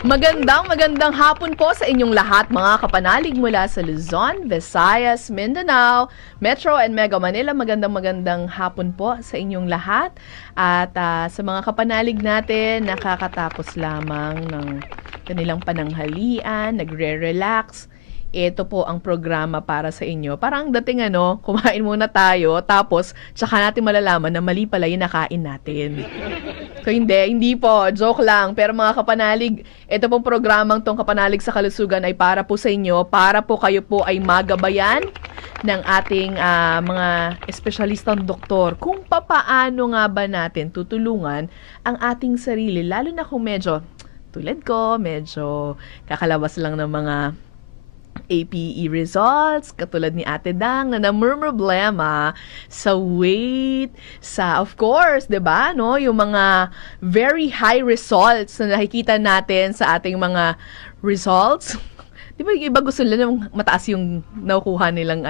Magandang hapon po sa inyong lahat mga kapanalig mula sa Luzon, Visayas, Mindanao, Metro and Mega Manila. Magandang hapon po sa inyong lahat. At sa mga kapanalig natin, nakakatapos lamang ng kanilang pananghalian, nagre-relax. Ito po ang programa para sa inyo. Parang dating kumain muna tayo, tapos tsaka natin malalaman na mali pala yung nakain natin. So hindi po, joke lang. Pero mga kapanalig, ito pong programang tong Kapanalig sa Kalusugan ay para po sa inyo, para po kayo po ay magabayan ng ating mga espesyalistang doktor kung papaano nga ba natin tutulungan ang ating sarili, lalo na kung medyo, tulad ko, medyo kakalabas lang ng mga APE results, katulad ni Ate Dang na namumroblema sa weight, sa of course, 'di ba, no, yung mga very high results na nakikita natin sa ating mga results. 'Di ba yung iba gusto nila ng mataas yung nakukuha nilang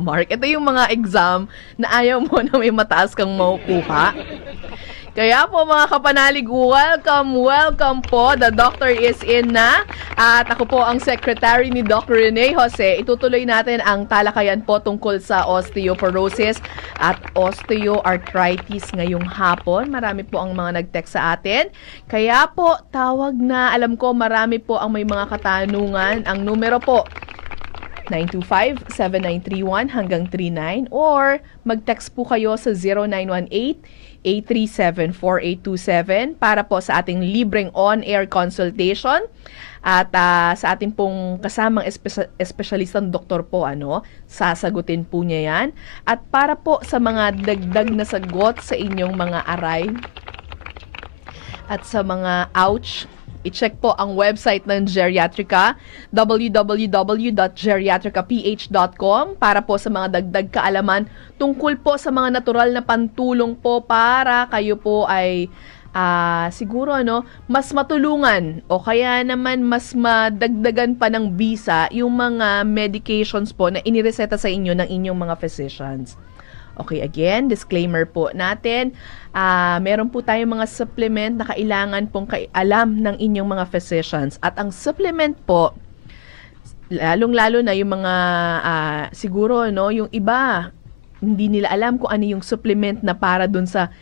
mark. Ito yung mga exam na ayaw mo na may mataas kang makukuha. Kaya po mga kapanalig, welcome po. The doctor is in na. At ako po ang secretary ni Dr. Rene Jose. Itutuloy natin ang talakayan po tungkol sa osteoporosis at osteoarthritis ngayong hapon. Marami po ang mga nag-text sa atin. Kaya po, tawag na. Alam ko marami po ang may mga katanungan. Ang numero po, 925-7931 hanggang 39 or mag-text po kayo sa 0918-837-4827 para po sa ating libreng on-air consultation at sa ating pong kasamang espesyalistang doktor po sasagutin po niya yan at para po sa mga dagdag na sagot sa inyong mga aray at sa mga ouch, i-check po ang website ng Geriatrica, www.geriatricaph.com para po sa mga dagdag kaalaman tungkol po sa mga natural na pantulong po para kayo po ay siguro mas matulungan o kaya naman mas madagdagan pa ng bisa yung mga medications po na inireseta sa inyo ng inyong mga physicians. Okay, again, disclaimer po natin. Meron po tayong mga supplement na kailangan pong alam ng inyong mga physicians. At ang supplement po, lalong-lalo na yung mga siguro yung iba, hindi nila alam kung ano yung supplement na para dun sa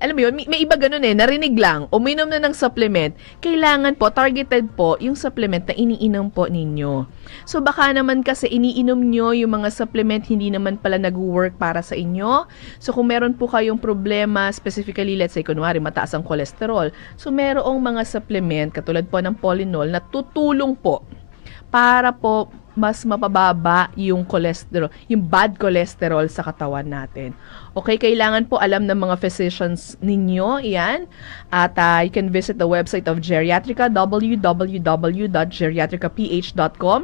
alam mo yun, may iba ganun narinig lang, uminom na ng supplement, kailangan po, targeted po, yung supplement na iniinom po ninyo. So baka naman kasi iniinom nyo yung mga supplement, hindi naman pala nag-work para sa inyo. So kung meron po kayong problema, specifically, let's say, kunwari, mataas ang cholesterol, so merong mga supplement, katulad po ng Polinol, na tutulong po para po mas mapababa yung cholesterol, yung bad cholesterol sa katawan natin. Okay, kailangan po alam ng mga physicians ninyo yan. At you can visit the website of Geriatrica, www.geriatricaph.com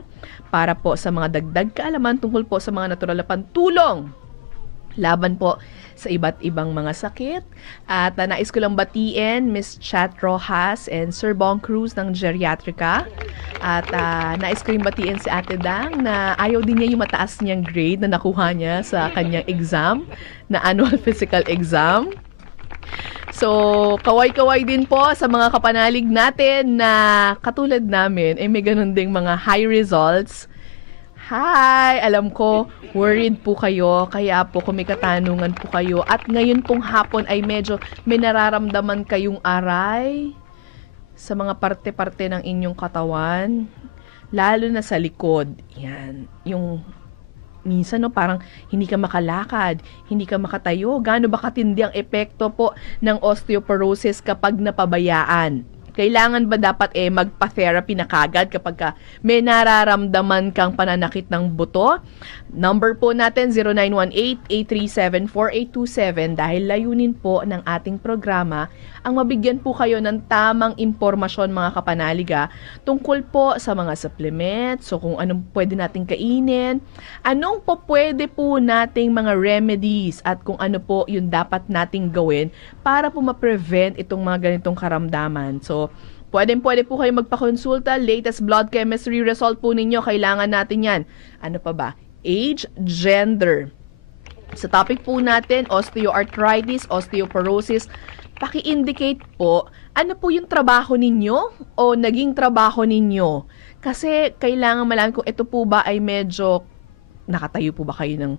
para po sa mga dagdag kaalaman tungkol po sa mga natural na pantulong laban po sa iba't ibang mga sakit. At nais ko lang batiin Miss Chat Rojas and Sir Bong Cruz ng Geriatrica. At nais ko rin batiin si Ate Dang na ayaw din niya yung mataas niyang grade na nakuha niya sa kanyang exam, na annual physical exam. So, kaway-kaway din po sa mga kapanalig natin na katulad namin, may ganun ding mga high results. Hi! Alam ko, worried po kayo, kaya po kung may katanungan po kayo. At ngayon pong hapon ay medyo may nararamdaman kayong aray sa mga parte-parte ng inyong katawan. Lalo na sa likod. Yan. Yung minsan parang hindi ka makalakad, hindi ka makatayo. Gaano ba katindi ang epekto po ng osteoporosis kapag napabayaan? Kailangan ba dapat magpa-therapy na kagad kapag may nararamdaman kang pananakit ng buto? Number po natin 0918-837-4827 dahil layunin po ng ating programa ang mabigyan po kayo ng tamang impormasyon mga kapanaliga tungkol po sa mga supplements, so kung anong pwede nating kainin, anong po pwede po nating mga remedies at kung ano po yung dapat nating gawin para po ma-prevent itong mga ganitong karamdaman. So, pwede po kayo magpakonsulta, latest blood chemistry result po ninyo, kailangan natin yan. Ano pa ba? Age, gender. Sa topic po natin, osteoarthritis, osteoporosis, paki-indicate po, ano po yung trabaho ninyo o naging trabaho ninyo? Kasi kailangan malaman kung ito po ba ay medyo nakatayo po ba kayo ng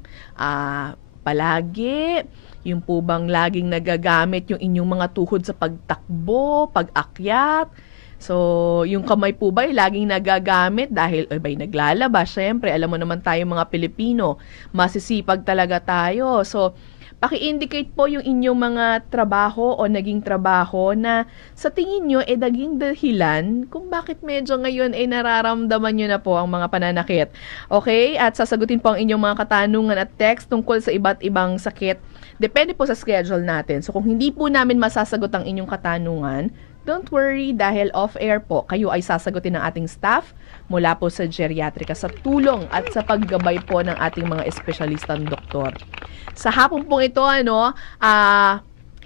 palagi? Yung po bang laging nagagamit yung inyong mga tuhod sa pagtakbo, pag-akyat? So, yung kamay po ba ay laging nagagamit dahil ba'y naglalaba? Syempre, alam mo naman tayo mga Pilipino, masisipag talaga tayo. So, paki-indicate po yung inyong mga trabaho o naging trabaho na sa tingin nyo naging dahilan kung bakit medyo ngayon nararamdaman nyo na po ang mga pananakit. Okay? At sasagutin po ang inyong mga katanungan at text tungkol sa iba't ibang sakit. Depende po sa schedule natin. So kung hindi po namin masasagot ang inyong katanungan, don't worry dahil off-air po, kayo ay sasagutin ng ating staff mula po sa geriatrika sa tulong at sa paggabay po ng ating mga espesyalistang doktor. Sa hapon pong ito,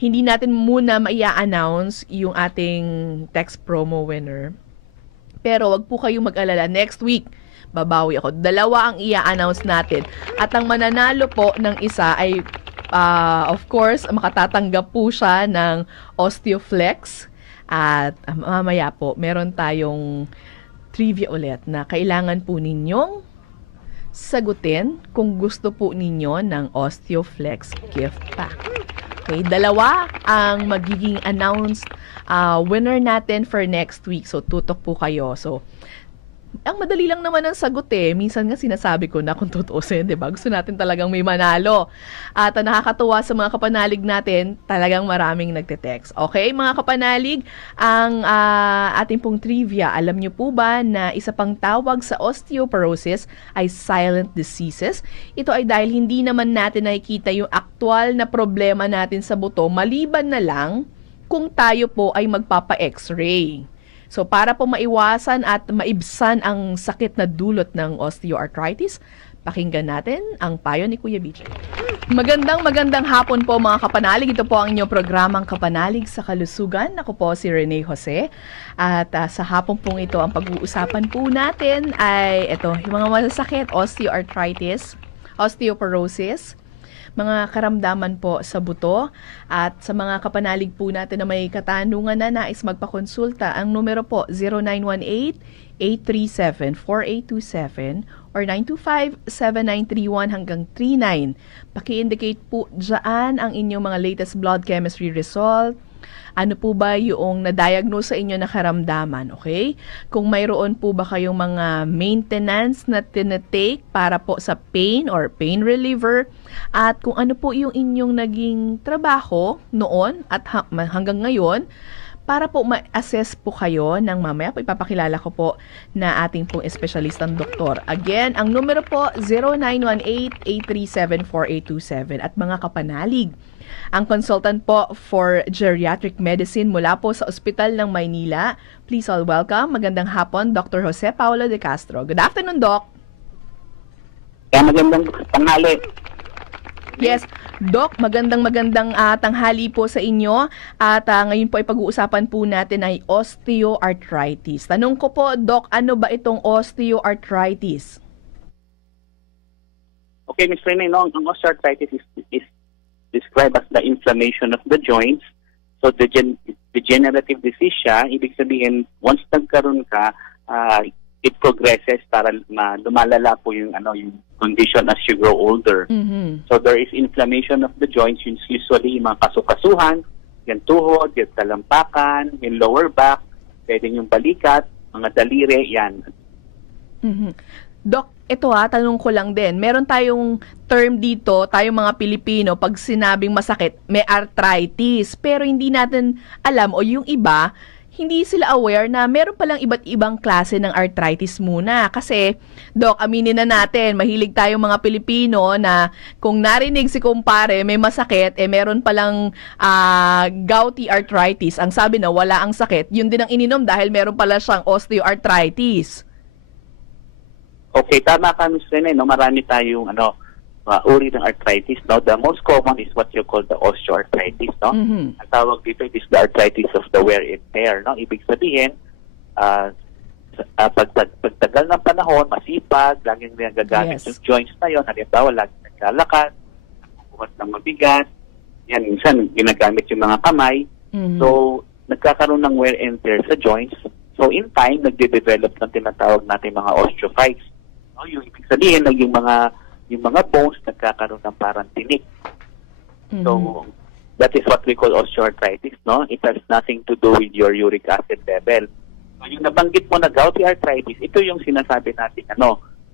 hindi natin muna maia-announce yung ating text promo winner. Pero wag po kayong mag-alala. Next week, babawi ako. 2 ang ia-announce natin. At ang mananalo po ng isa ay, of course, makatatanggap po siya ng Osteoflex. At mamaya po, meron tayong trivia ulit na kailangan po ninyong sagutin kung gusto po ninyo ng Osteoflex gift pack. Okay, 2 ang magiging announced winner natin for next week. So, tutok po kayo. So, ang madali lang naman ang sagot Minsan nga sinasabi ko na kung tutuusin, diba? Gusto natin talagang may manalo. At nakakatuwa sa mga kapanalig natin, talagang maraming nagte-text. Okay, mga kapanalig, ang ating pong trivia, alam nyo po ba na isa pang tawag sa osteoporosis ay silent diseases? Ito ay dahil hindi naman natin nakikita yung aktual na problema natin sa buto, maliban na lang kung tayo po ay magpapa-x-ray. So para po maiwasan at maibsan ang sakit na dulot ng osteoarthritis, pakinggan natin ang payo ni Kuya BJ. Magandang hapon po mga kapanalig. Ito po ang inyong programang Kapanalig sa Kalusugan. Ako po si Rene Jose. At sa hapon pong ito, ang pag-uusapan po natin ay ito, yung mga masasakit, osteoarthritis, osteoporosis, mga karamdaman po sa buto. At sa mga kapanalig po natin na may katanungan na nais magpakonsulta, ang numero po 0918-837-4827 or 925-7931 hanggang 39. Paki-indicate po dyan ang inyong mga latest blood chemistry result. Ano po ba yung na-diagnose sa inyo na karamdaman, okay? Kung mayroon po ba kayong mga maintenance na tinatake para po sa pain or pain reliever, at kung ano po yung inyong naging trabaho noon at hanggang ngayon, para po ma-assess po kayo ng mamaya po ipapakilala ko po na ating pong espesyalistang doktor. Again, ang numero po 0918-837-4827 at mga kapanalig. Ang consultant po for geriatric medicine mula po sa Ospital ng Maynila. Please all welcome. Magandang hapon, Dr. Jose Paulo de Castro. Good afternoon, Doc. Magandang tanghali. Yes, Doc, magandang tanghali po sa inyo. At ngayon po ay pag-uusapan po natin ay osteoarthritis. Tanong ko po, Doc, ano ba itong osteoarthritis? Okay, Ms. Rene, no, ang osteoarthritis is described as the inflammation of the joints. So, degenerative disease siya. Ibig sabihin, once nagkaroon ka, it progresses para lumalala po yung condition as you grow older. Mm-hmm. So, there is inflammation of the joints, usually yung mga kasukasuhan, yung tuhod, yung talampakan, yung lower back, pwedeng yung balikat, mga daliri, yan. Mm-hmm. Doc, ito tanong ko lang din. Meron tayong term dito, tayong mga Pilipino, pag sinabing masakit, may arthritis. Pero hindi natin alam o yung iba, hindi sila aware na meron palang iba't ibang klase ng arthritis muna. Kasi, Doc, aminin na natin, mahilig tayong mga Pilipino na kung narinig si kumpare may masakit, meron palang gouty arthritis. Ang sabi na wala ang sakit, yun din ang ininom dahil meron pala siyang osteoarthritis. Okay, tama ka, Ms. Rene, no? Marami tayong uri ng arthritis, no? The most common is what you call the osteoarthritis, no? Mm-hmm. Ang tawag dito is the arthritis of the wear and tear, no? Ibig sabihin, pagtagal ng panahon, masipag, laging nagagamit yung joints na yun, halimbawa, laging naglalakad, buhat ng mabigat, yan, minsan ginagamit yung mga kamay, Mhm. So, nagkakaroon ng wear and tear sa joints. So, in time, nagde-develop ng tinatawag natin mga osteophytes. No, yung ibig sabihin na yung mga bones nagkakaroon ng parang tinik. Mhm. So, that is what we call osteoarthritis, no? It has nothing to do with your uric acid level. So, yung nabanggit mo na gouty arthritis, ito yung sinasabi natin,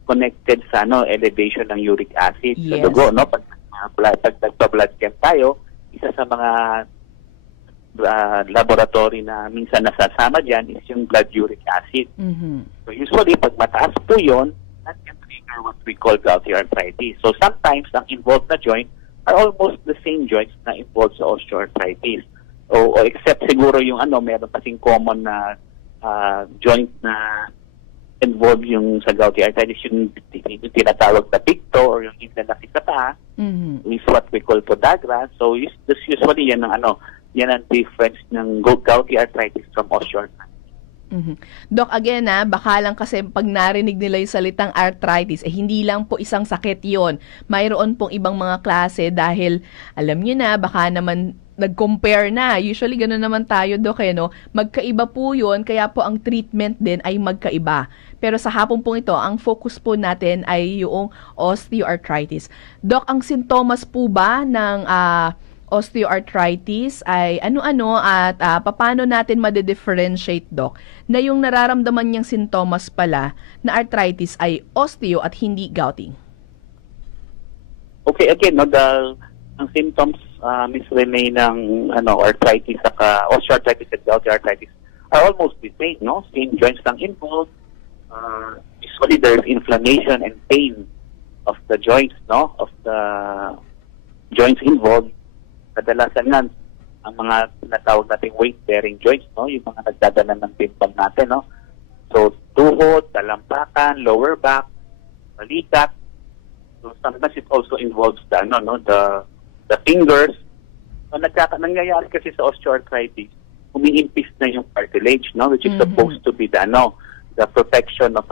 connected sa elevation ng uric acid sa Yes. dugo, no? Pag nagpa-blood chem tayo, isa sa mga laboratory na minsan nasasama dyan is yung blood uric acid. Mhm. So usually, pag mataas po yun, that can trigger what we call gouty arthritis. So sometimes, ang involved na joint are almost the same joints na involved sa osteoarthritis. O except siguro yung meron kasing common na joint na involved yung sa gouty arthritis, yung tinatawag na picto or yung inlalaki sa paa, Mhm. is what we call podagra. So usually yan ang difference ng gouty arthritis from osteoarthritis. Mhm. Doc, again baka lang kasi pag narinig nila yung salitang arthritis, hindi lang po isang sakit yon. Mayroon pong ibang mga klase dahil alam nyo na, baka naman nag-compare na. Usually gano'n naman tayo, Doc, no? Magkaiba po yun, kaya po ang treatment din ay magkaiba. Pero sa hapon pong ito, ang focus po natin ay yung osteoarthritis. Doc, ang sintomas po ba ng osteoarthritis ay ano-ano at paano natin made-differentiate, Doc, na yung nararamdaman niyang sintomas pala na arthritis ay osteo at hindi gouty? Okay, again, ang symptoms, Ms. Rene, ng arthritis saka osteoarthritis at gouty arthritis are almost the same, no? Same joints lang involved. Usually there's inflammation and pain of the joints, no? Of the joints involved. Kadalasan nga, ang mga tinatawag nating weight-bearing joints, no? Yung mga nagdadala ng timbang natin, no? So, tuhod, talampakan, lower back, balikat. So, sometimes it also involves the fingers. So, nangyayari kasi sa osteoarthritis, umiimpis na yung cartilage, no? Which is supposed to be the protection of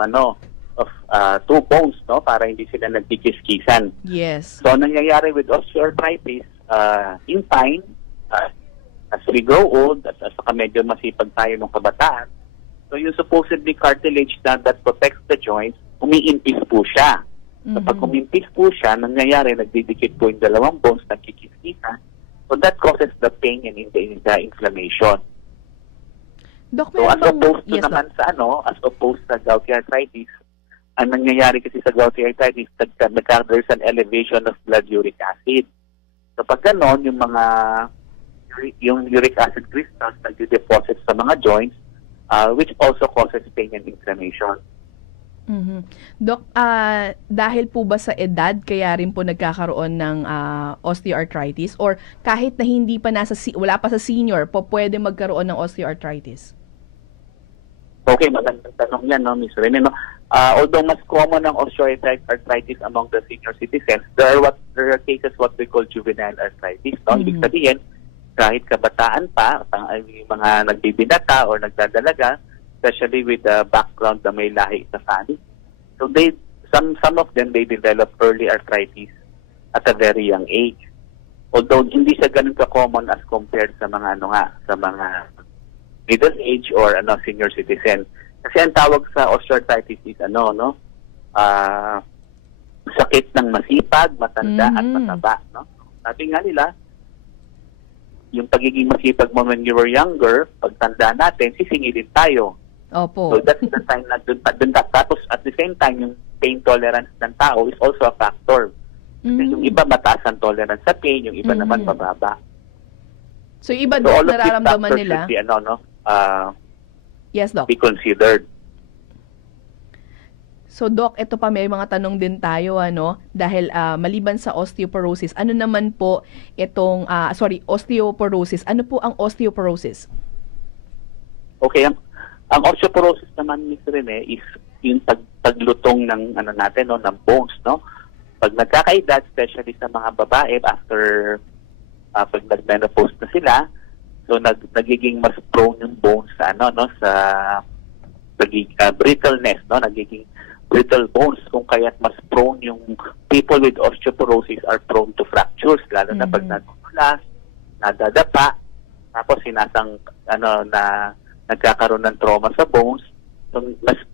two bones, no? Para hindi sila nagkikis-kisan. Yes. So, nangyayari with osteoarthritis, in time, as we grow old, at saka medyo masipag tayo ng kabataan, so yung supposedly cartilage that protects the joints, umiimpis po siya. So pag umiimpis po siya, nangyayari, nagdidikit po yung dalawang bones, nagkikis-kisan, so that causes the pain and the inflammation. Doc, So as opposed to yes, naman as opposed sa gouty arthritis, ang nangyayari kasi sa gouty arthritis, there's an elevation of blood uric acid. So pag ganon, yung uric acid crystals nag-deposit sa mga joints, which also causes pain and inflammation. Mhm. Doc, dahil po ba sa edad kaya rin po nagkakaroon ng osteoarthritis, or kahit na hindi pa wala pa sa senior po pwede magkaroon ng osteoarthritis? Okay, magandang tanong yan, no, Ms. Rene. No? Although mas common ang osteoarthritis among the senior citizens, there are cases what we call juvenile arthritis. No? Ibig sabihin, kahit kabataan pa, yung mga nagbibinata or nagdadalaga, especially with the background na may lahi sa family. So some of them, they develop early arthritis at a very young age. Although hindi siya ganun ka-common as compared sa mga sa mga middle age or senior citizen. Kasi ang tawag sa osteoarthritis is sakit ng masipag, matanda at mataba, no? Sabi nga nila, yung pagiging masipag mo when you were younger, pagtanda natin, sisingilin tayo. Opo. So that's the time na dun tapos at the same time, yung pain tolerance ng tao is also a factor. Kasi yung iba mataas ang tolerance sa pain, yung iba naman mababa. So iba So Doc, all of these nararamdaman factors nila. should be, Yes, Doc. be considered. So Doc, ito pa may mga tanong din tayo dahil maliban sa osteoporosis, ano naman po itong osteoporosis. Ano po ang osteoporosis? Okay, ang osteoporosis naman, Ms. Rene, is yung paglutong ng natin, no, ng bones, no? Pag nagkakaedad, especially sa mga babae after pag nag-menopause na sila, so nagiging mas prone yung bones sa sa brittleness, no? Nagiging brittle bones, kung kaya't mas prone yung people with osteoporosis are prone to fractures, lalo na pag nadulas, nadadapa, tapos sinasang na nagkakaroon ng trauma sa bones, so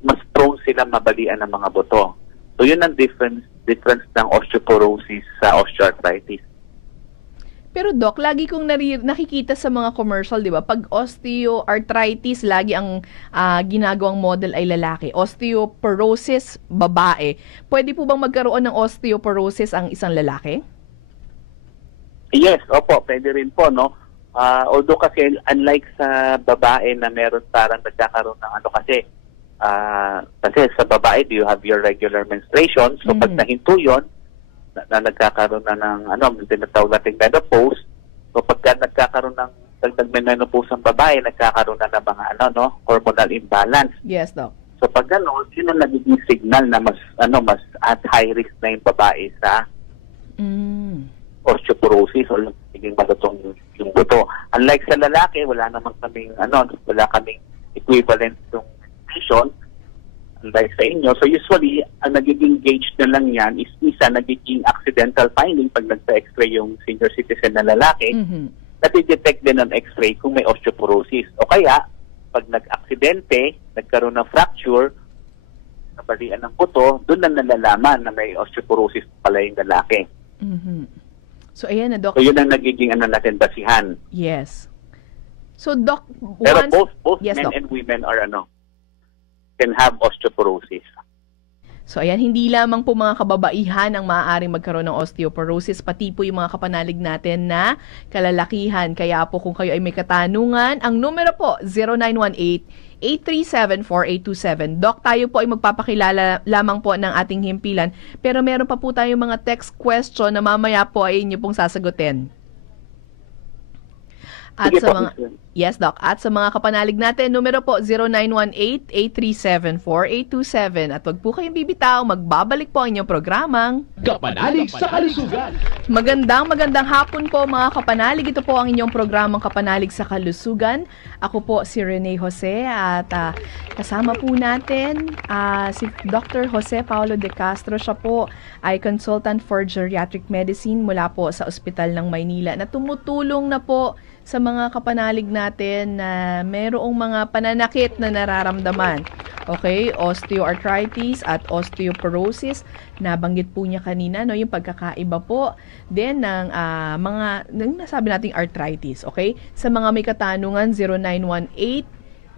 mas prone sila mabalian ng mga buto. So yun ang difference ng osteoporosis sa osteoarthritis. Pero Doc, lagi kong nakikita sa mga commercial, di ba? Pag osteoarthritis, lagi ang ginagawang model ay lalaki. Osteoporosis, babae. Pwede po bang magkaroon ng osteoporosis ang isang lalaki? Yes, opo, pwede rin po, no? Although kasi unlike sa babae na meron parang nagkakaroon ng kasi sa babae, do you have your regular menstruation? So pag nahinto yun, na nagkakaroon na ng tinatawag nating menopause. So pagka nagkakaroon ng dagdag menopause ang babae, nagkakaroon na ng mga hormonal imbalance. Yes, Doc. So pag gano'n, yun ang nagiging signal na mas at high risk na yung babae sa osteoporosis o nagiging malutong yung buto. Unlike sa lalaki, wala kaming equivalent ng menstruation. Like sa inyo. So usually, ang nagiging gauge na lang yan is nagiging accidental finding pag nagpa-x-ray yung senior citizen na lalaki, nati-detect din ng x-ray kung may osteoporosis. O kaya, pag nag-aksidente, nagkaroon ng fracture, nabalian ng buto, doon na nalalaman na may osteoporosis pala yung lalaki. So ayan na, Doc. So yun ang nagiging natin basihan. Yes. So Doc, pero both yes, men Doc. and women are can have osteoporosis. So ayan, hindi lamang po mga kababaihan ang maaaring magkaroon ng osteoporosis, pati po yung mga kapanalig natin na kalalakihan. Kaya po kung kayo ay may katanungan, ang numero po 0918-837-4827. Doc, tayo po ay magpapakilala lamang po ng ating himpilan, pero meron pa po tayong mga text question na mamaya po ay inyo pong sasagutin. At Sige sa po, mga yes, Doc. At sa mga kapanalig natin, numero po 0918-837-4827. At wag po kayong bibitaw, magbabalik po ang inyong programang Kapanalig sa Kalusugan. Magandang hapon po mga kapanalig. Ito po ang inyong programang Kapanalig sa Kalusugan. Ako po si Rene Jose at kasama po natin si Dr. Jose Paulo de Castro. Siya po ay consultant for geriatric medicine mula po sa Ospital ng Maynila na tumutulong na po sa mga kapanalig natin na mayroong mga pananakit na nararamdaman. Okay, osteoarthritis at osteoporosis. Nabanggit po niya kanina, no, yung pagkakaiba po din ng nasabi nating arthritis. Okay, sa mga may katanungan,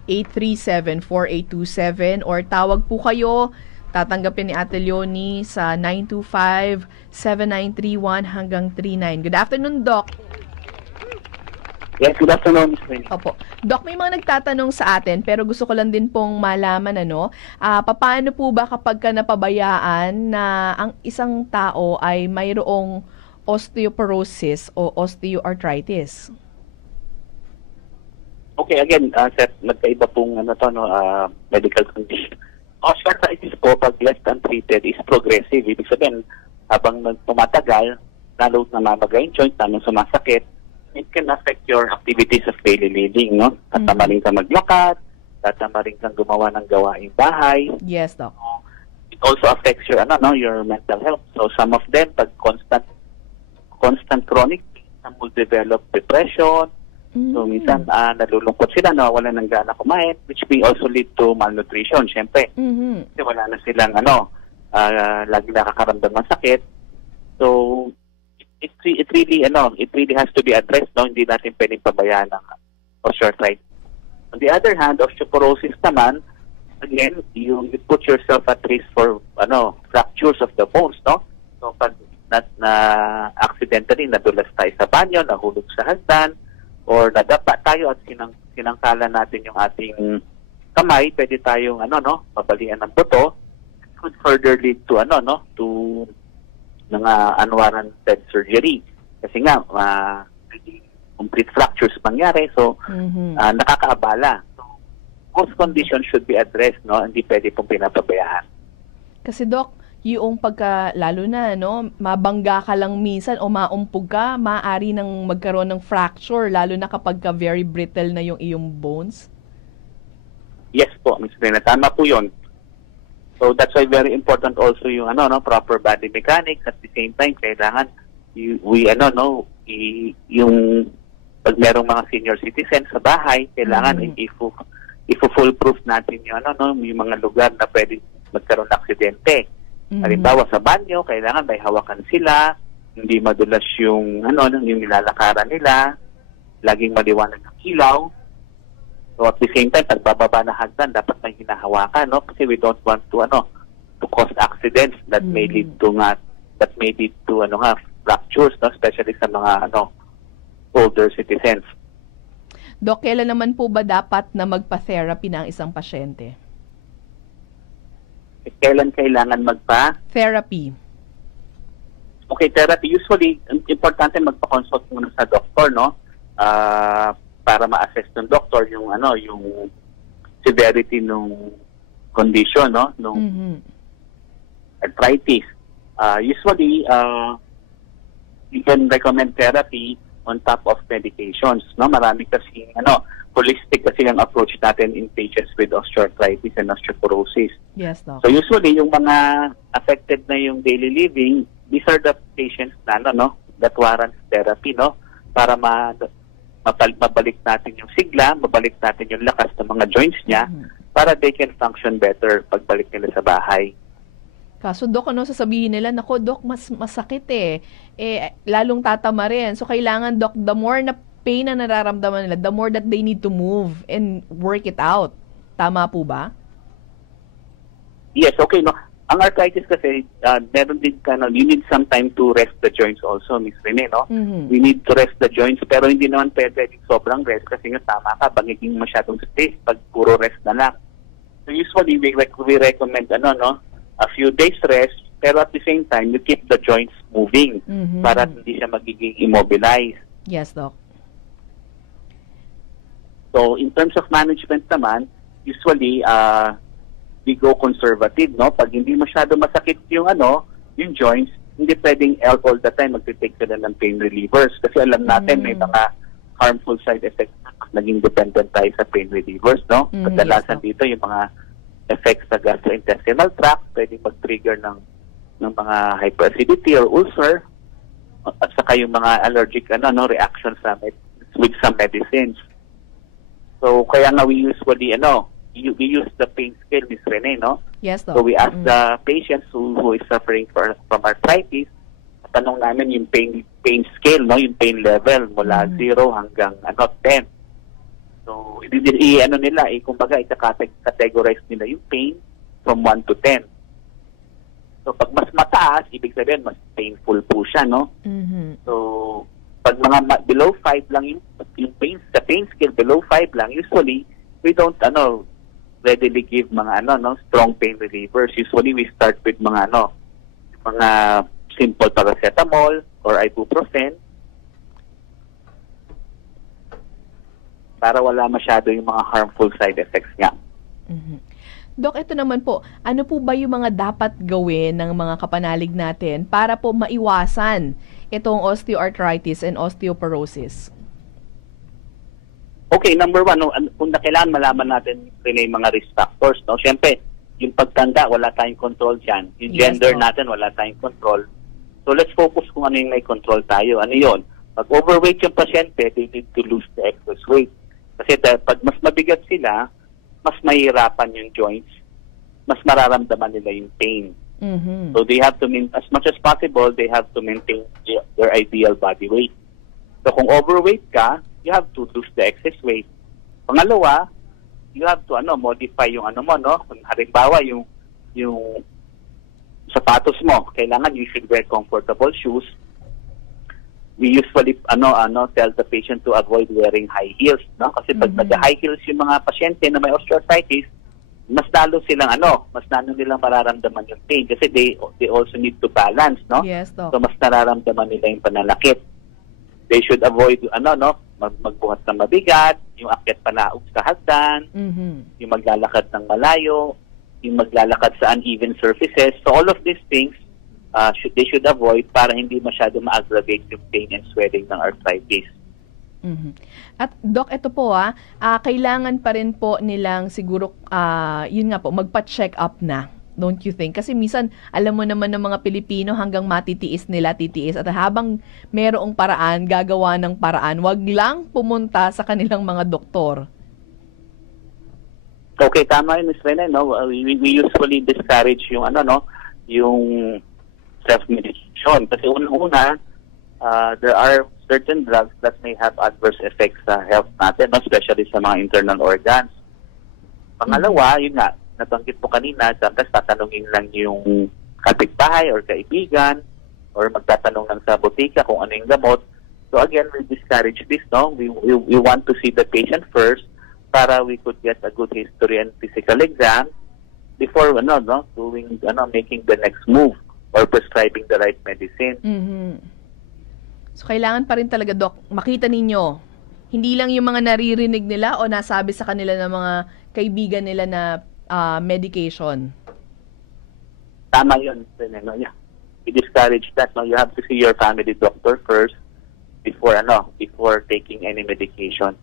0918-837-4827 or tawag po kayo. Tatanggapin ni Ate Leonie sa 925-7931 hanggang 39. Good afternoon, Doc. Yes, good afternoon, Ms. Winnie. Opo. Doc, may mga nagtatanong sa atin pero gusto ko lang din pong malaman paano po ba kapag ka napabayaan na ang isang tao ay mayroong osteoporosis o osteoarthritis? Okay, again, Seth, magkaiba pong medical condition. Osteoarthritis po, pag left untreated, is progressive. Ibig sabihin, habang tumatagal, lalo namamaga yung joint, lalong sumasakit, it can affect your activities of daily living, no? Tatamarin ka maglakad, tatamarin kang gumawa ng gawaing bahay. Yes, Doc. It also affects your your mental health. So some of them, pag constant chronic, some will develop depression. So minsan nalulungkot sila, wala ng gana kumain, which may also lead to malnutrition, syempre. Kasi wala na silang lagi nakakaramdam ng sakit. So it really has to be addressed, no? Hindi natin pwedeng pabayaan ng osteoarthritis. On the other hand, osteoporosis naman, again, you put yourself at risk for fractures of the bones, no? So pag accidentally nadulas tayo sa banyo, nahulog sa hagdan, or nadapa tayo at sinangkalan natin yung ating kamay, pwede tayong mabalian ng buto. It could further lead to to mga unwarranted surgery. Kasi nga, complete fractures mangyari. So, nakakaabala. So, most conditions should be addressed, no? Hindi pwede pong pinapabayaan. Kasi, Doc, yung lalo na, mabangga ka lang minsan o maumpog ka, maaari nang magkaroon ng fracture, lalo na kapag ka very brittle na yung iyong bones? Yes po, Ms. Rena. Tama po yun. So that's why very important also yung proper body mechanics. At the same time, kailangan yung pag merong mga senior citizens sa bahay, kailangan i-foolproof natin yung, yung mga lugar na pwede magkaroon ng aksidente. Halimbawa sa banyo, kailangan may hawakan sila, hindi madulas yung, yung nilalakaran nila, laging maliwanag ang ilaw. So at the same time, pag bababa na hagdan, dapat may hinahawakan, no? Kasi we don't want to cause accidents that may lead to fractures, no? Especially sa mga older citizens. Dok, kailan naman po ba dapat na magpa-therapy ng isang pasyente? Kailan kailangan Therapy. Okay, therapy. Usually, importante magpa-consult muna sa doktor, no? Para ma-assess ng doktor yung severity ng condition, no? Nung arthritis. Usually, you can recommend therapy on top of medications, no? Marami kasi holistic kasi ang approach natin in patients with osteoarthritis and osteoporosis. Yes, Doc. So usually yung mga affected na yung daily living, these are the patients na that warrants therapy, no? Para mabalik natin yung sigla, mabalik natin yung lakas ng mga joints niya para they can function better pagbalik nila sa bahay. Kaso, Dok, sasabihin nila, nako, Dok, mas masakit lalong tatama rin. So, kailangan, Dok, the more na pain na nararamdaman nila, the more that they need to move and work it out. Tama po ba? Yes, okay, no. Ang arthritis kasi, meron din you need some time to rest the joints also, Miss Rene, no? We need to rest the joints, pero hindi naman pwede sobrang rest kasi nga tama ka, magiging masyadong stiff pag puro rest na lang. So, usually, we recommend, a few days rest, pero at the same time, you keep the joints moving para hindi siya magiging immobilized. Yes, Doc. So, in terms of management naman, usually, we go conservative, no? Pag hindi masyado masakit yung joints, hindi pwedeng all the time magtitake sila ng pain relievers. Kasi alam natin may mga harmful side effects na naging dependent tayo sa pain relievers, no? Kadalasan dito yung mga effects sa gastrointestinal tract, pwedeng mag-trigger ng mga hyperacidity or ulcer, at saka yung mga allergic reactions with some medicines. So kaya nga we usually we use the pain scale, Ms. Rene, no? Yes, Doc. So we ask the patients who is suffering from arthritis, tanong namin yung pain scale, no? Yung pain level mula 0 hanggang 10. So nila, kumbaga i-categorize nila yung pain from 1 to 10. So pag mas mataas, ibig sabihin mas painful po siya, no? So pag mga below 5 lang yung pain, sa pain scale below 5 lang, usually we don't readily give mga strong pain relievers. Usually we start with mga simple paracetamol or ibuprofen para wala masyado yung mga harmful side effects nga. Dok, ito naman po, ano po ba yung mga dapat gawin ng mga kapanalig natin para po maiwasan itong osteoarthritis and osteoporosis? Okay, number 1, kung kailangan malaman natin rin yung mga risk factors, no? Siyempre, yung pagtanda, wala tayong control dyan. Yung gender natin, wala tayong control. So let's focus kung ano yung may control tayo. Ano yun? Pag overweight yung pasyente, they need to lose the excess weight. Kasi pag mas mabigat sila, mas mahirapan yung joints, mas mararamdaman nila yung pain. So they have to, as much as possible, they have to maintain their ideal body weight. So kung overweight ka, you have to lose the excess weight. Pangalawa, you have to modify yung mo, no? Kung halimbawa yung sapatos mo, kailangan you should wear comfortable shoes. We usually tell the patient to avoid wearing high heels, no? Kasi pag nag-high heels yung mga pasyente na may osteoarthritis, mas lalo nilang mararamdaman yung pain kasi they also need to balance, no? Yes, Doc. So mas nararamdaman nila yung pananakit. They should avoid magbuhat ng mabigat, yung akyat panaog sa hagdan, yung maglalakad ng malayo, yung maglalakad sa uneven surfaces. So all of these things they should avoid para hindi masyado ma-aggravate yung pain and swelling ng arthritis. At Doc, ito po kailangan pa rin po nilang siguro, yun nga po, magpa-check up na Don't you think? Kasi minsan, alam mo naman ng mga Pilipino hanggang matitiis nila, titiis. At habang merong paraan, gagawa ng paraan. Wag lang pumunta sa kanilang mga doktor. Okay, tama yun, Ms. Rene, no? We usually discourage yung yung self-medication. Kasi unang-una, there are certain drugs that may have adverse effects sa health natin, no? Especially sa mga internal organs. Pangalawa, yun nga, nabanggit mo kanina, sometimes tatanungin lang yung kapitbahay or kaibigan or magtatanong lang sa botika kung ano yung gamot. So again, we discourage this, no? We want to see the patient first para we could get a good history and physical exam before making the next move or prescribing the right medicine. So kailangan pa rin talaga, Doc, makita ninyo, hindi lang yung mga naririnig nila o nasabi sa kanila ng mga kaibigan nila na medication. Tama yun. No? Yeah. We discourage that. No? You have to see your family doctor first before taking any medication.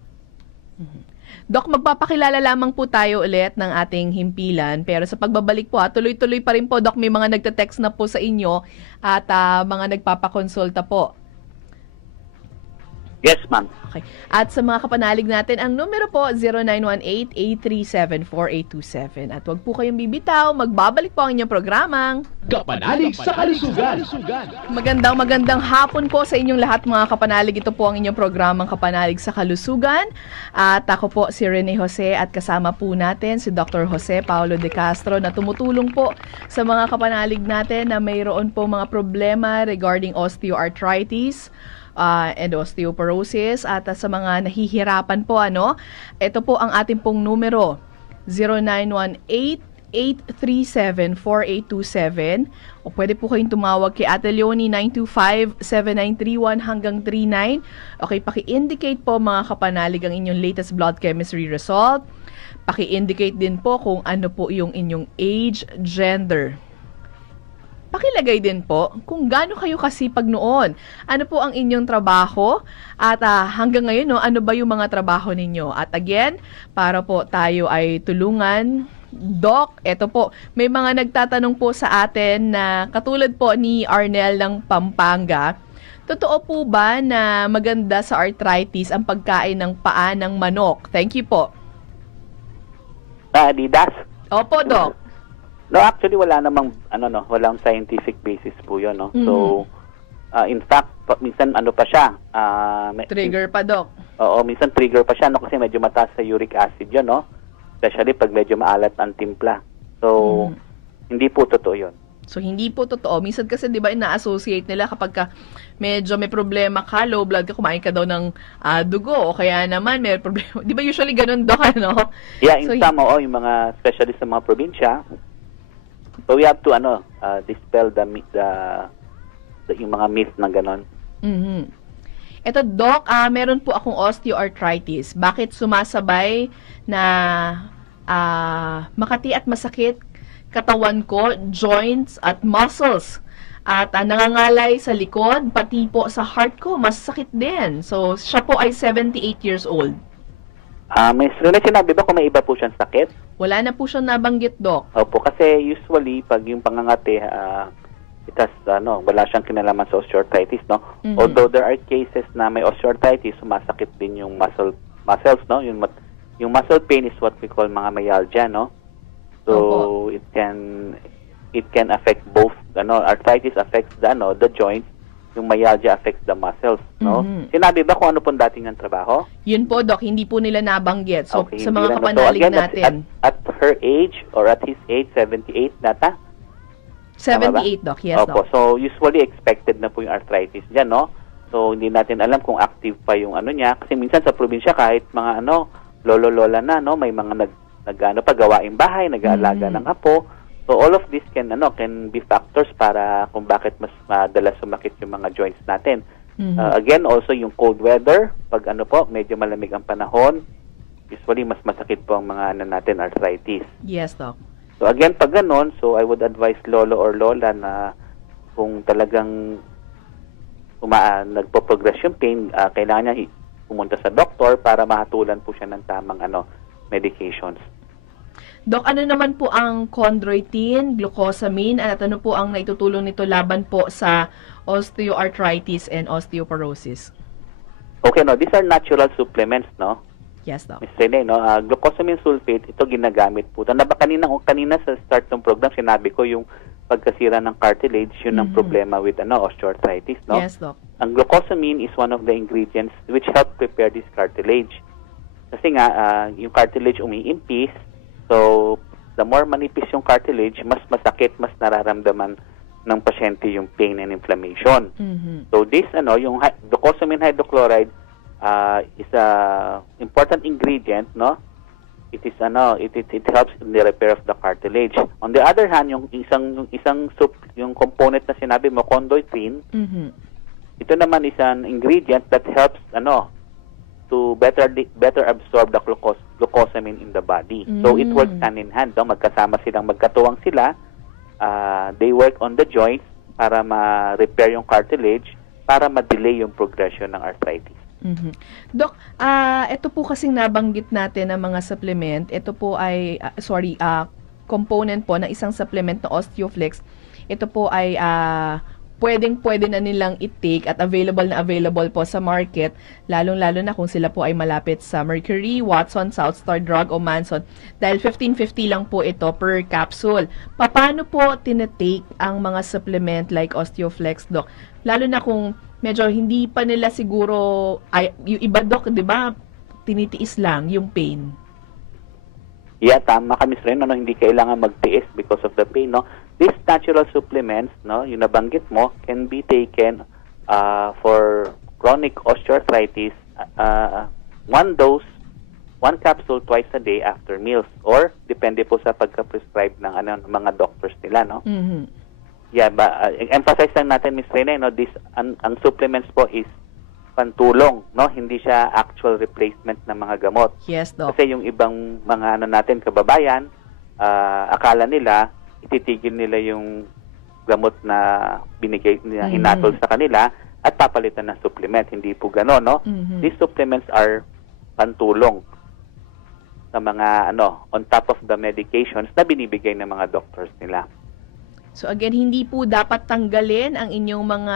Doc, magpapakilala lamang po tayo ulit ng ating himpilan. Pero sa pagbabalik po, tuloy-tuloy pa rin po, Doc, may mga nagte-text na po sa inyo at mga nagpapakonsulta po. Yes, ma'am. Okay. At sa mga kapanalig natin, ang numero po 0918-837-4827. At huwag po kayong bibitaw, magbabalik po ang inyong programang Kapanalig sa Kalusugan. Magandang hapon po sa inyong lahat mga kapanalig. Ito po ang inyong programang Kapanalig sa Kalusugan. At ako po si Rene Jose at kasama po natin si Dr. Jose Paulo de Castro na tumutulong po sa mga kapanalig natin na mayroon po mga problema regarding osteoarthritis and osteoporosis at sa mga nahihirapan po ito po ang ating pong numero 0918-837-4827 o pwede po kayong tumawag kay Ate Leonie 925-7931 hanggang 39. Okay, paki-indicate po mga kapanalig ang inyong latest blood chemistry result. Paki-indicate din po kung ano po yung inyong age, gender. Pakilagay din po kung gaano kayo kasipag noon. Ano po ang inyong trabaho at hanggang ngayon ano ba yung mga trabaho ninyo. At again, para po tayo ay tulungan, Doc, eto po, may mga nagtatanong po sa atin na katulad po ni Arnel ng Pampanga. Totoo po ba na maganda sa arthritis ang pagkain ng paa ng manok? Thank you po. Adidas? Opo, Doc. No, actually wala namang walang scientific basis po 'yon, no. So in fact, minsan pa siya, trigger pa, Doc. Oo, minsan trigger pa siya kasi medyo mataas sa uric acid 'yon, no. Especially pag medyo maalat ang timpla. So hindi po totoo 'yon. So hindi po totoo. Minsan kasi 'di ba ina-associate nila kapag medyo may problema ka, low blood ka, kumain ka daw ng dugo o kaya naman may problema. 'Di ba usually ganun, Doc, ano? Yeah, in some yung mga especially sa mga probinsya. So we have to dispel yung mga myth na ganon. Ito, Doc, meron po akong osteoarthritis. Bakit sumasabay na makati at masakit katawan ko, joints at muscles? At nangangalay sa likod, pati po sa heart ko, masakit din. So, siya po ay 78 years old. May sinabi ba kung may iba po siyang sakit? Wala na po siyang nabanggit, Doc. Opo, kasi usually pag yung pangangati, wala siyang kinalaman sa osteoarthritis, no? Although there are cases na may osteoarthritis, sumasakit din yung muscles, no? Yung muscle pain is what we call mga myalgia, no? So it can affect both, arthritis affects the joints. Yung myalgia affects the muscles, no? Sinabi ba kung ano pong dating ng trabaho? Yun po, Doc, hindi po nila nabanggit. So, okay, sa mga kapanalig natin. At her age, or at his age, 78 nata? 78, Doc. Yes, Opo, Doc. so usually expected na po yung arthritis dyan, no? So, hindi natin alam kung active pa yung niya. Kasi minsan sa probinsya, kahit mga lolo-lola na, no? May mga gawaing bahay, nag-aalaga ng apo. So all of this can be factors para kung bakit mas madalas sumakit yung mga joints natin. Again, also yung cold weather, pag medyo malamig ang panahon, usually mas masakit po ang mga natin arthritis. Yes, Doc. So again, pag ganon, so I would advise lolo or lola na kung talagang nagpo-progress yung pain, kailangan niya pumunta sa doktor para mahatulan po siya ng tamang medications. Dok, ano naman po ang chondroitin, glucosamine, at ano po ang naitutulong nito laban po sa osteoarthritis and osteoporosis? Okay, no, these are natural supplements, no? Yes, Doc. Ms. Rene, no, glucosamine sulfate, ito ginagamit po. Kanina sa start ng program, sinabi ko yung pagkasira ng cartilage, yun ang problema with osteoarthritis, no? Yes, Doc. Ang glucosamine is one of the ingredients which help prepare this cartilage. Kasi nga, yung cartilage umiimpis, so the more manipis yung cartilage, mas masakit, mas nararamdaman ng pasyente yung pain and inflammation. So this, yung glucosamine hydrochloride is a important ingredient, no? It is it helps in the repair of the cartilage. On the other hand, yung yung component na sinabi mo, chondroitin, ito naman is an ingredient that helps to better absorb the glucosamine in the body. So it works hand in hand, no? Magkatuwang sila. They work on the joints para ma-repair yung cartilage, para ma-delay yung progression ng arthritis. Doc, ito po kasing nabanggit natin ng mga supplement, ito po ay, component po ng isang supplement na Osteoflex. Ito po ay pwede na nilang i-take at available po sa market, lalong-lalo na kung sila po ay malapit sa Mercury, Watson, Southstar Drug o Manson. Dahil 1550 lang po ito per capsule. Paano po tinetake ang mga supplement like Osteoflex, Doc? Lalo na kung medyo hindi pa nila siguro, yung iba, Doc, di ba, tinitiis lang yung pain. Yeah, tama ka, Ms. Ren, hindi kailangan magtiis because of the pain, no? These natural supplements, no, yung nabanggit mo, can be taken for chronic osteoarthritis, one dose, one capsule twice a day after meals, or depende po sa pagka-prescribe ng mga doctors nila, no? Yeah, emphasize lang natin, Ms. Rene, no, ang supplements po is pantulong, no? Hindi siya actual replacement ng mga gamot. Yes, Doc. Kasi yung ibang mga natin kababayan, akala nila ititigil nila yung gamot na binigay na hinatol sa kanila at papalitan ng supplement. Hindi po gano'n, no? These supplements are pantulong sa mga on top of the medications na binibigay ng mga doctors nila. So again, hindi po dapat tanggalin ang inyong mga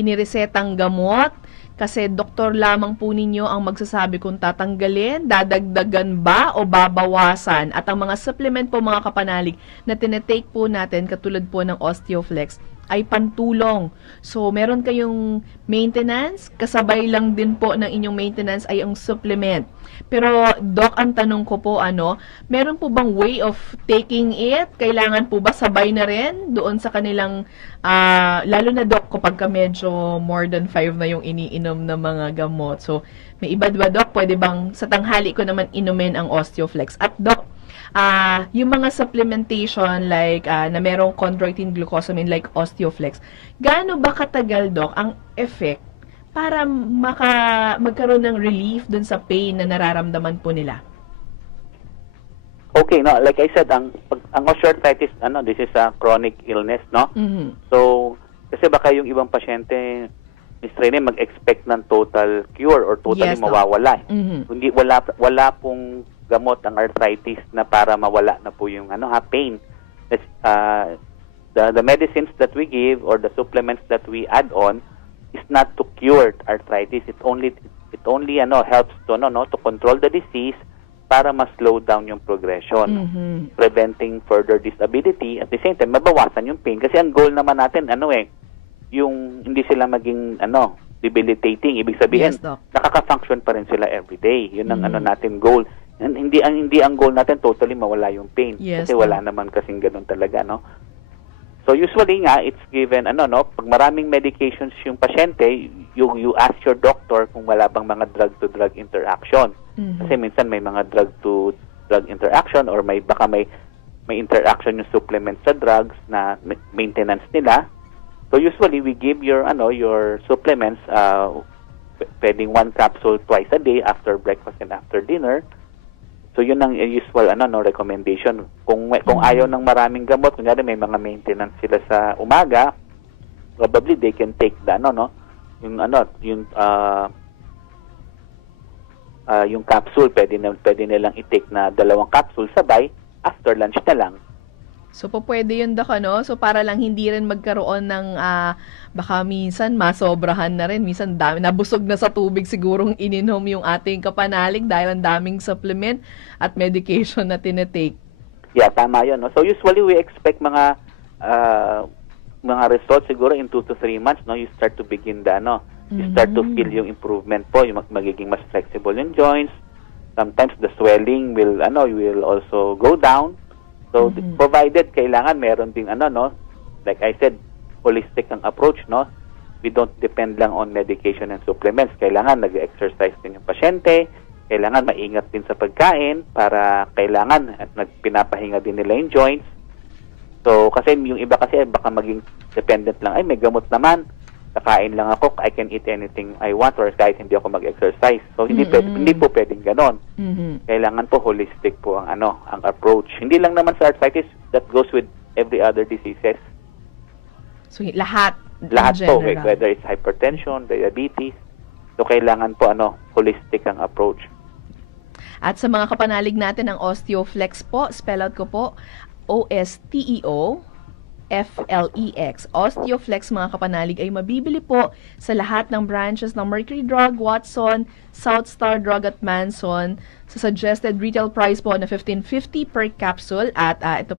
iniresetang gamot kasi doktor lamang po ninyo ang magsasabi kung tatanggalin, dadagdagan ba o babawasan. At ang mga supplement po mga kapanalig na tinetake po natin katulad po ng Osteoflex ay pantulong. So meron kayong maintenance, kasabay lang din po ng inyong maintenance ay ang supplement. Pero Doc, ang tanong ko po meron po bang way of taking it? Kailangan po ba sabay na rin doon sa kanilang, lalo na Doc kapag medyo more than 5 na yung iniinom na mga gamot. So may iba ba Doc, pwede bang sa tanghali ko naman inumin ang Osteoflex? At Doc, yung mga supplementation like na merong chondroitin glucosamine like Osteoflex, gaano ba katagal Doc ang effect para magkaroon ng relief dun sa pain na nararamdaman po nila? Okay, no, like I said, ang osteoarthritis, this is a chronic illness, no? So, kasi baka yung ibang pasyente, Ms. Rene, mag-expect ng total cure or totally mawawala. Hindi, wala pong gamot ang arthritis na para mawala na po yung pain. The medicines that we give or the supplements that we add on is not to cure arthritis. It only helps to control the disease para ma-slow down yung progression, preventing further disability. At the same time, mabawasan yung pain. Kasi ang goal naman natin, yung hindi sila maging debilitating. Ibig sabihin, nakaka-function pa rin sila everyday. Yun ang natin goal. And hindi ang goal natin totally mawala yung pain. Yes, kasi wala naman kasing ganun talaga, no? So usually nga, it's given, pag maraming medications yung pasyente, you ask your doctor kung wala bang mga drug-to-drug interaction. Kasi minsan may mga drug-to-drug interaction or baka may interaction yung supplement sa drugs na maintenance nila. So usually we give your supplements, pwedeng 1 capsule twice a day after breakfast and after dinner. So yun ang usual recommendation. Kung ayaw ng maraming gamot, kunyari may mga maintenance sila sa umaga, probably they can take yung capsule, pwede nilang i-take na 2 capsule sabay after lunch na lang. So, po pwede yun, Doc, ano? So, para lang hindi rin magkaroon ng, baka minsan masobrahan na rin. Minsan nabusog na sa tubig sigurong ininom yung ating kapanalig dahil ang daming supplement at medication na tinitake. Yeah, tama yun. No? So, usually we expect mga results siguro in 2 to 3 months. No? You start to begin you start to feel yung improvement po, yung magiging mas flexible yung joints. Sometimes the swelling will also go down. So provided kailangan meron ding like I said, holistic ang approach, no? We don't depend lang on medication and supplements. Kailangan nag-exercise din yung pasyente, kailangan maingat din sa pagkain para kailangan at nagpinapahinga din nila yung joints. So kasi yung iba kasi baka maging dependent lang, ay may gamot naman, kakain lang ako, I can eat anything I want or kahit hindi ako mag-exercise. So hindi po pwedeng ganon. Kailangan po holistic po ang ang approach. Hindi lang naman sa arthritis, that goes with every other diseases. So lahat po, whether it's hypertension, diabetes. So kailangan po holistic ang approach. At sa mga kapanalig natin ang Osteoflex po, spell out ko po OsteoFlex. Osteoflex mga kapanalig ay mabibili po sa lahat ng branches ng Mercury Drug, Watson, South Star Drug at Manson sa suggested retail price po na $15.50 per capsule at ito